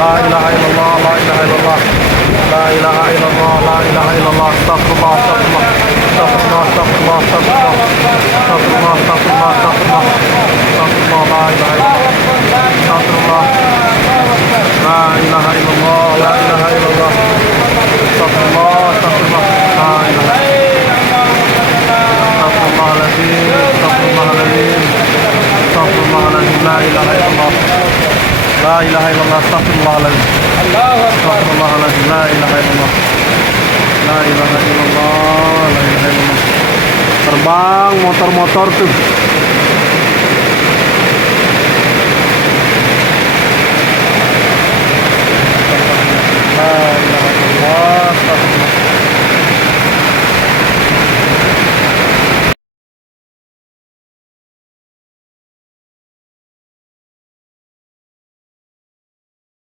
La ilaha illallah, la ilaha illallah. La ilaha illallah, la ilaha illallah. Astagfirullah, astagfirullah. Astagfirullah, astagfirullah, astagfirullah. Astagfirullah, astagfirullah, astagfirullah. Astagfirullah, la ilaha illallah. Astagfirullah. La ilaha illallah, la ilaha illallah. Astagfirullah, astagfirullah. La ilaha Astagfirullahaladzim, astagfirullahaladzim. Astagfirullahaladzim, la ilaha illallah. La ilaha illallah, astagfirullahaladzim. Astagfirullahaladzim, la ilaha illallah. La ilaha illallah, la ilaha illallah. Terbang motor-motor tuh.